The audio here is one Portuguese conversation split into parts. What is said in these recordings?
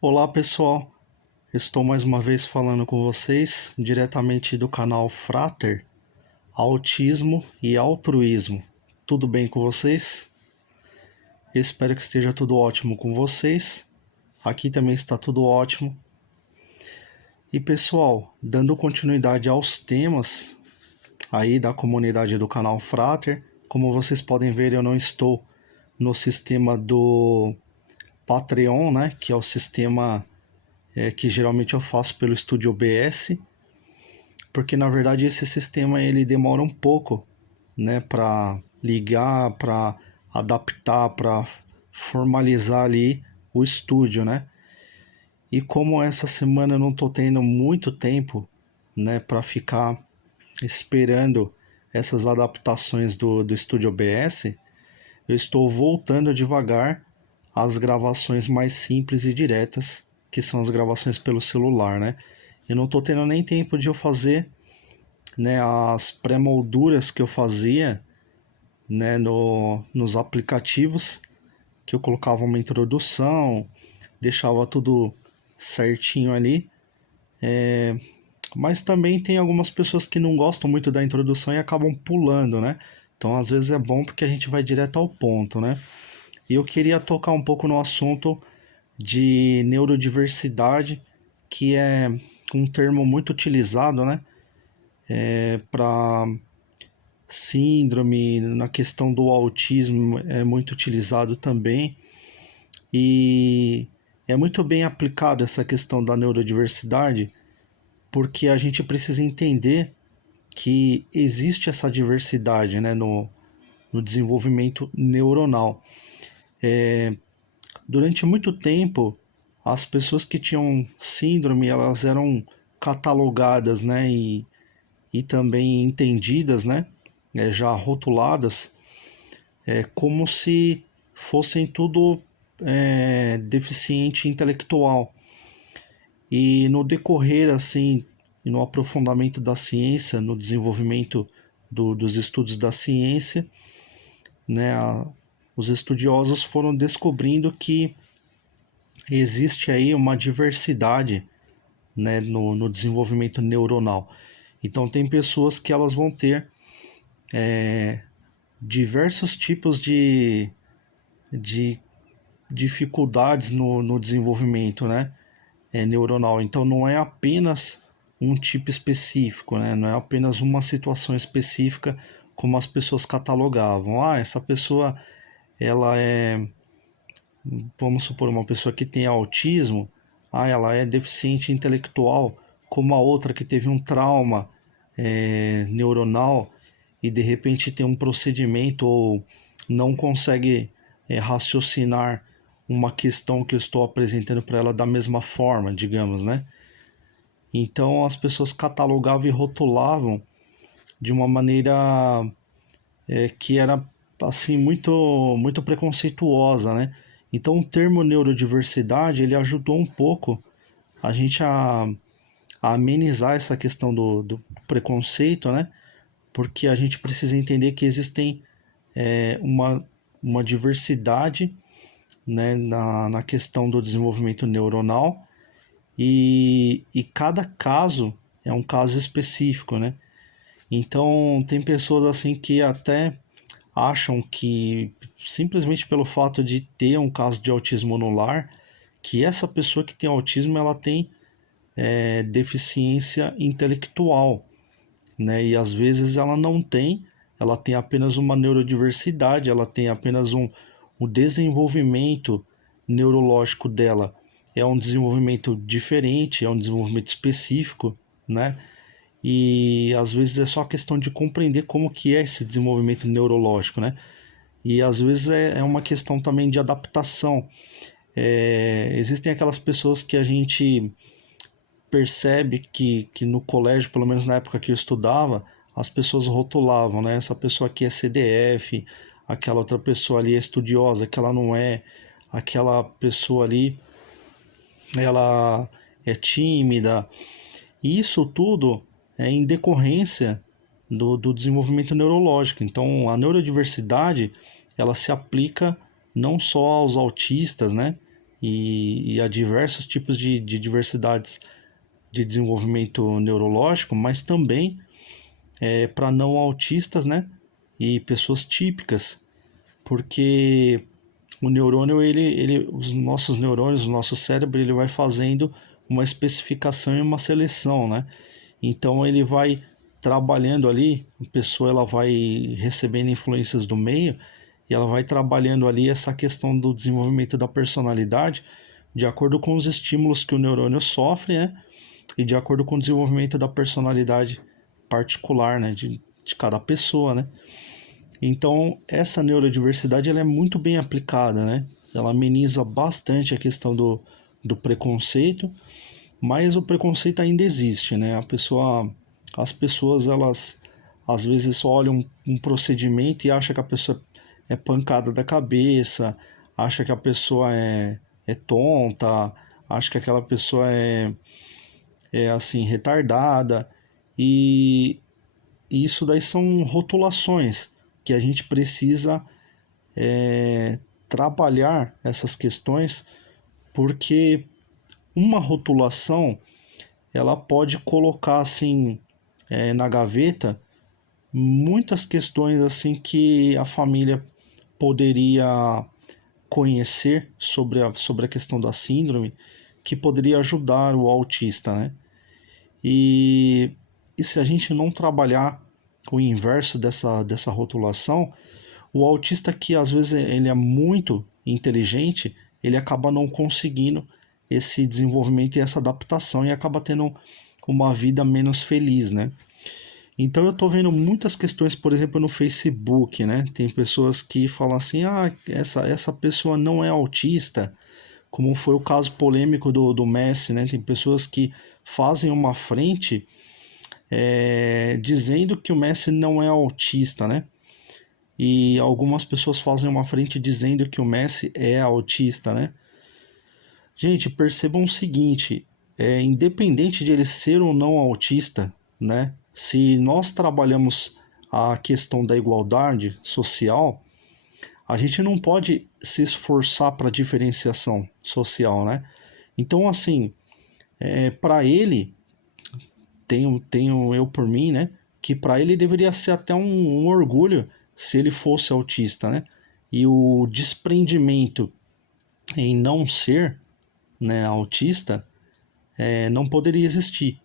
Olá pessoal, estou mais uma vez falando com vocês diretamente do canal Frater, Autismo e Altruísmo. Tudo bem com vocês? Espero que esteja tudo ótimo com vocês. Aqui também está tudo ótimo. E pessoal, dando continuidade aos temas aí da comunidade do canal Frater, como vocês podem ver, eu não estou no sistema do Patreon, né, que é o sistema que geralmente eu faço pelo estúdio OBS, porque na verdade esse sistema ele demora um pouco, né, para ligar, para adaptar, para formalizar ali o estúdio, né? E como essa semana eu não tô tendo muito tempo, né, para ficar esperando essas adaptações do estúdio OBS, eu estou voltando devagar às gravações mais simples e diretas, que são as gravações pelo celular, né? Eu não tô tendo nem tempo de eu fazer, né, as pré-molduras que eu fazia, né, nos aplicativos, que eu colocava uma introdução, deixava tudo certinho ali. Mas também tem algumas pessoas que não gostam muito da introdução e acabam pulando, né? Então às vezes é bom porque a gente vai direto ao ponto, né? E eu queria tocar um pouco no assunto de neurodiversidade, que é um termo muito utilizado, né? Para síndrome, na questão do autismo é muito utilizado também. E é muito bem aplicado essa questão da neurodiversidade, porque a gente precisa entender que existe essa diversidade, né, no desenvolvimento neuronal. Durante muito tempo, as pessoas que tinham síndrome, elas eram catalogadas, né, e também entendidas, né, já rotuladas, como se fossem tudo deficiente intelectual. E no decorrer, assim, e no aprofundamento da ciência, no desenvolvimento dos estudos da ciência, né, os estudiosos foram descobrindo que existe aí uma diversidade, né, no desenvolvimento neuronal. Então tem pessoas que elas vão ter diversos tipos de dificuldades no desenvolvimento, né, neuronal. Então não é apenas um tipo específico, né, não é apenas uma situação específica como as pessoas catalogavam. Ah, essa pessoa ela é, vamos supor, uma pessoa que tem autismo, ah, ela é deficiente intelectual, como a outra que teve um trauma neuronal e de repente tem um procedimento ou não consegue raciocinar uma questão que eu estou apresentando para ela da mesma forma, digamos, né? Então as pessoas catalogavam e rotulavam de uma maneira que era assim muito preconceituosa, né? Então o termo neurodiversidade ele ajudou um pouco a gente a amenizar essa questão do preconceito, né? Porque a gente precisa entender que existem é, uma, uma diversidade, né, na questão do desenvolvimento neuronal e cada caso é um caso específico, né? Então tem pessoas assim que até acham que simplesmente pelo fato de ter um caso de autismo no lar, que essa pessoa que tem autismo ela tem deficiência intelectual, né? E às vezes ela não tem, ela tem apenas uma neurodiversidade, ela tem apenas um desenvolvimento neurológico dela. É um desenvolvimento diferente, é um desenvolvimento específico, né? E às vezes é só questão de compreender como que é esse desenvolvimento neurológico, né? E às vezes é uma questão também de adaptação. Existem aquelas pessoas que a gente percebe que no colégio, pelo menos na época que eu estudava, as pessoas rotulavam, né? Essa pessoa aqui é CDF, aquela outra pessoa ali é estudiosa, aquela não é, aquela pessoa ali, ela é tímida. E isso tudo é em decorrência do desenvolvimento neurológico. Então, a neurodiversidade, ela se aplica não só aos autistas, né? e a diversos tipos de diversidades de desenvolvimento neurológico, mas também para não autistas, né? E pessoas típicas, porque o neurônio, os nossos neurônios, o nosso cérebro, ele vai fazendo uma especificação e uma seleção, né? Então ele vai trabalhando ali, a pessoa ela vai recebendo influências do meio e ela vai trabalhando ali essa questão do desenvolvimento da personalidade de acordo com os estímulos que o neurônio sofre, né? E de acordo com o desenvolvimento da personalidade particular, né? De cada pessoa, né? Então, essa neurodiversidade ela é muito bem aplicada, né? Ela ameniza bastante a questão do preconceito, mas o preconceito ainda existe, né? As pessoas, elas às vezes olham um procedimento e acham que a pessoa é pancada da cabeça, acha que a pessoa é tonta, acha que aquela pessoa é assim, retardada, e, e isso daí são rotulações que a gente precisa trabalhar essas questões, porque uma rotulação ela pode colocar assim na gaveta muitas questões assim que a família poderia conhecer sobre a questão da síndrome, que poderia ajudar o autista, né? E, e se a gente não trabalhar o inverso dessa rotulação, o autista que às vezes ele é muito inteligente, ele acaba não conseguindo esse desenvolvimento e essa adaptação e acaba tendo uma vida menos feliz, né? Então eu tô vendo muitas questões, por exemplo, no Facebook, né? Tem pessoas que falam assim, essa pessoa não é autista, como foi o caso polêmico do Messi, né? Tem pessoas que fazem uma frente dizendo que o Messi não é autista, né? E algumas pessoas fazem uma frente dizendo que o Messi é autista, né? Gente, percebam o seguinte, independente de ele ser ou não autista, né? Se nós trabalhamos a questão da igualdade social, a gente não pode se esforçar para diferenciação social, né? Então, assim, para ele, tenho eu por mim, né? Que para ele deveria ser até um orgulho se ele fosse autista, né? E o desprendimento em não ser, né, autista não poderia existir,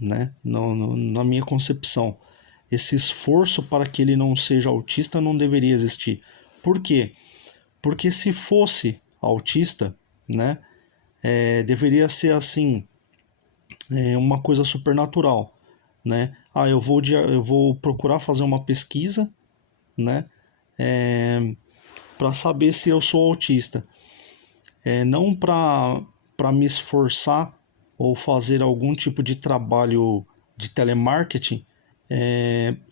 né? Na minha concepção. Esse esforço para que ele não seja autista não deveria existir. Por quê? Porque se fosse autista, né, deveria ser assim, uma coisa supernatural, né? Eu vou procurar fazer uma pesquisa, né, para saber se eu sou autista. Não para me esforçar ou fazer algum tipo de trabalho de telemarketing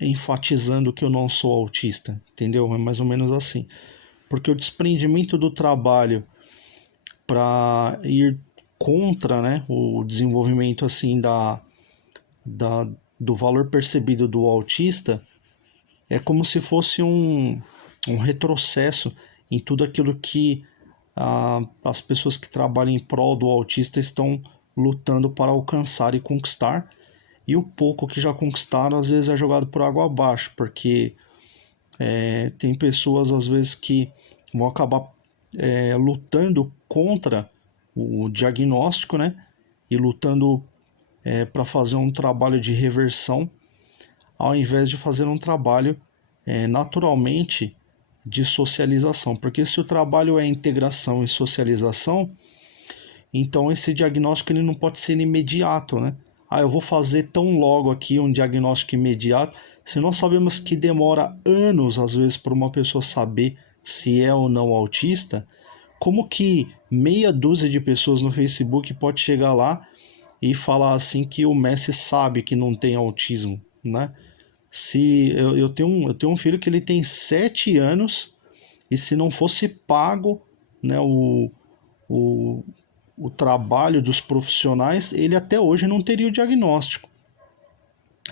enfatizando que eu não sou autista, entendeu? É mais ou menos assim. Porque o desprendimento do trabalho para ir contra, né, o desenvolvimento assim do valor percebido do autista é como se fosse um retrocesso em tudo aquilo que as pessoas que trabalham em prol do autista estão lutando para alcançar e conquistar. E o pouco que já conquistaram às vezes é jogado por água abaixo, porque tem pessoas às vezes que vão acabar lutando contra o diagnóstico, né? E lutando para fazer um trabalho de reversão, ao invés de fazer um trabalho naturalmente de socialização. Porque se o trabalho é integração e socialização, então esse diagnóstico ele não pode ser imediato, né? Eu vou fazer tão logo aqui um diagnóstico imediato. Se nós sabemos que demora anos, às vezes, para uma pessoa saber se é ou não autista, como que meia dúzia de pessoas no Facebook pode chegar lá e falar assim que o Messi sabe que não tem autismo, né? Se eu tenho um filho que ele tem 7 anos e se não fosse pago, né, o, o trabalho dos profissionais, ele até hoje não teria o diagnóstico.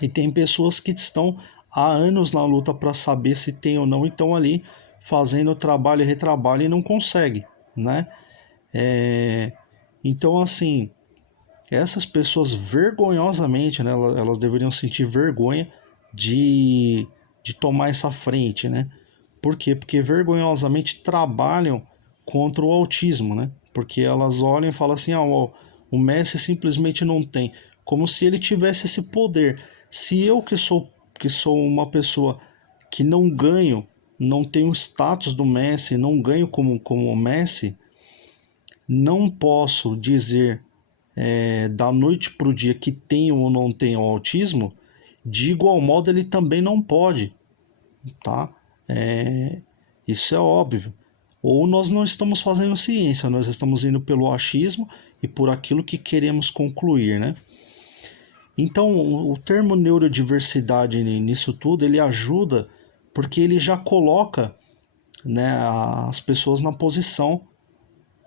E tem pessoas que estão há anos na luta para saber se tem ou não, e estão ali fazendo trabalho e retrabalho e não consegue, né? É, então, assim, essas pessoas vergonhosamente, né, elas deveriam sentir vergonha de, de tomar essa frente, né? Por quê? Porque vergonhosamente trabalham contra o autismo, né? Porque elas olham e falam assim, o Messi simplesmente não tem, como se ele tivesse esse poder. Se eu que sou uma pessoa que não ganho, não tenho o status do Messi, não ganho como o Messi, não posso dizer da noite para o dia que tenho ou não tenho autismo, de igual modo ele também não pode, tá? É, isso é óbvio. Ou nós não estamos fazendo ciência, nós estamos indo pelo achismo e por aquilo que queremos concluir, né? Então, o termo neurodiversidade nisso tudo, ele ajuda porque ele já coloca, né, as pessoas na posição,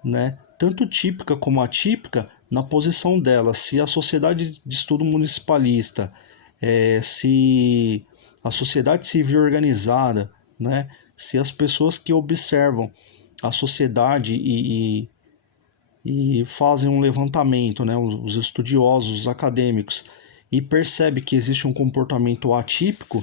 né, tanto típica como atípica, na posição dela. Se a sociedade de estudo municipalista, se a sociedade civil organizada, né, se as pessoas que observam a sociedade e fazem um levantamento, né, os estudiosos, os acadêmicos, e percebe que existe um comportamento atípico,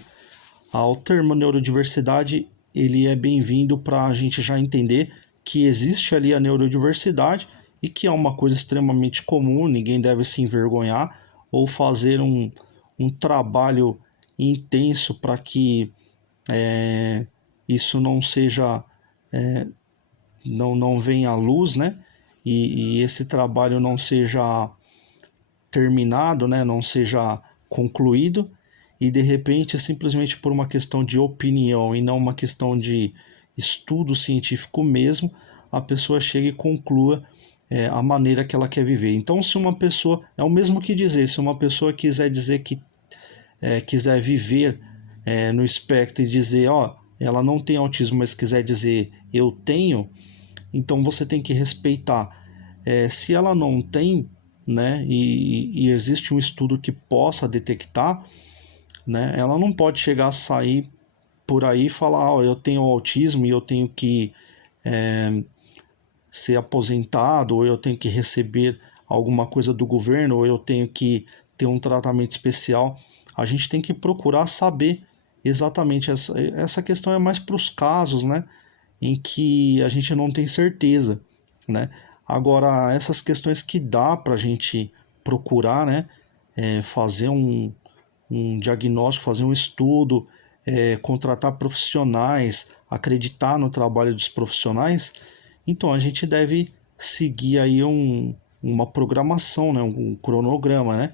ao termo neurodiversidade ele é bem-vindo para a gente já entender que existe ali a neurodiversidade e que é uma coisa extremamente comum, ninguém deve se envergonhar ou fazer um trabalho intenso para que isso não seja, não venha à luz, né? E esse trabalho não seja terminado, né? Não seja concluído e de repente simplesmente por uma questão de opinião e não uma questão de estudo científico mesmo, a pessoa chega e conclua a maneira que ela quer viver. Então, se uma pessoa é o mesmo que dizer, se uma pessoa quiser dizer que quiser viver no espectro e dizer, ó, ela não tem autismo, mas quiser dizer eu tenho, então você tem que respeitar. Se ela não tem, né, e existe um estudo que possa detectar, né, ela não pode chegar a sair por aí e falar, ó, eu tenho autismo e eu tenho que ser aposentado, ou eu tenho que receber alguma coisa do governo, ou eu tenho que ter um tratamento especial. A gente tem que procurar saber exatamente. Essa questão é mais para os casos, né, em que a gente não tem certeza, né? Agora, essas questões que dá para a gente procurar, né, fazer um diagnóstico, fazer um estudo, contratar profissionais, acreditar no trabalho dos profissionais, então a gente deve seguir aí uma programação, né, um cronograma, né?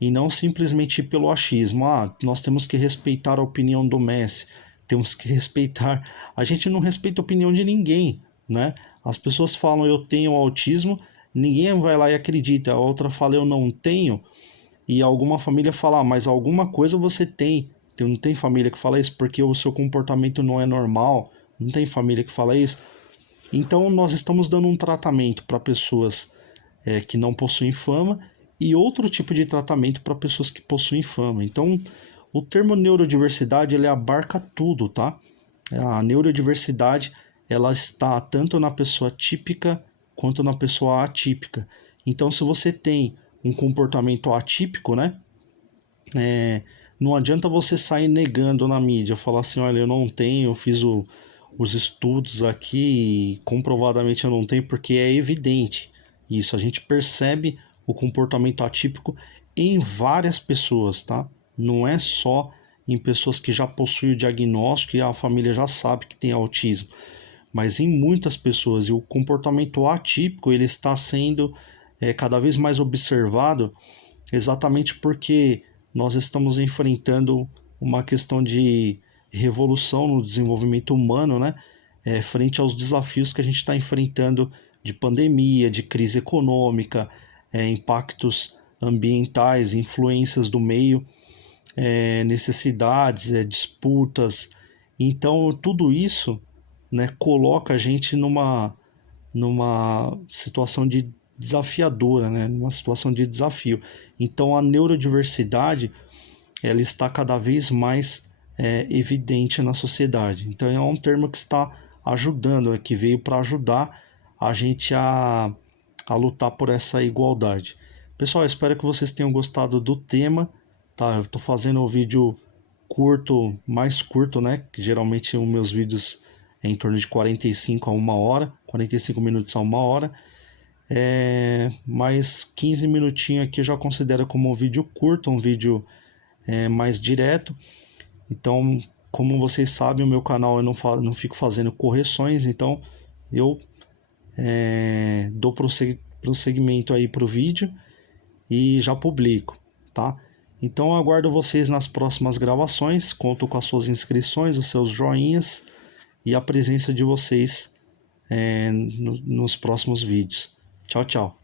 E não simplesmente ir pelo achismo. Ah, nós temos que respeitar a opinião do Messi, temos que respeitar. A gente não respeita a opinião de ninguém, né? As pessoas falam eu tenho autismo, ninguém vai lá e acredita. A outra fala eu não tenho, e alguma família fala, ah, mas alguma coisa você tem. Não tem família que fala isso porque o seu comportamento não é normal. Não tem família que fala isso. Então, nós estamos dando um tratamento para pessoas que não possuem fama e outro tipo de tratamento para pessoas que possuem fama. Então, o termo neurodiversidade ele abarca tudo, tá? A neurodiversidade ela está tanto na pessoa típica quanto na pessoa atípica. Então, se você tem um comportamento atípico, né? Não adianta você sair negando na mídia, falar assim, olha, eu não tenho, eu fiz os estudos aqui e comprovadamente eu não tenho, porque é evidente isso. A gente percebe o comportamento atípico em várias pessoas, tá? Não é só em pessoas que já possuem o diagnóstico e a família já sabe que tem autismo, mas em muitas pessoas. E o comportamento atípico ele está sendo cada vez mais observado exatamente porque nós estamos enfrentando uma questão de revolução no desenvolvimento humano, né? Frente aos desafios que a gente está enfrentando de pandemia, de crise econômica, impactos ambientais, influências do meio, necessidades, disputas. Então, tudo isso, né, coloca a gente numa situação de desafiadora, né? Numa situação de desafio. Então a neurodiversidade ela está cada vez mais evidente na sociedade. Então é um termo que está ajudando, que veio para ajudar a gente a lutar por essa igualdade. Pessoal, espero que vocês tenham gostado do tema, tá? Eu tô fazendo o vídeo curto, mais curto, né? Que geralmente os meus vídeos é em torno de 45 a 1 hora, 45 minutos a 1 hora. Mais 15 minutinhos aqui eu já considero como um vídeo curto, um vídeo mais direto. Então, como vocês sabem, o meu canal eu não fico fazendo correções, então eu dou prosseguimento aí pro vídeo e já publico, tá? Então eu aguardo vocês nas próximas gravações, conto com as suas inscrições, os seus joinhas e a presença de vocês nos próximos vídeos. Tchau, tchau.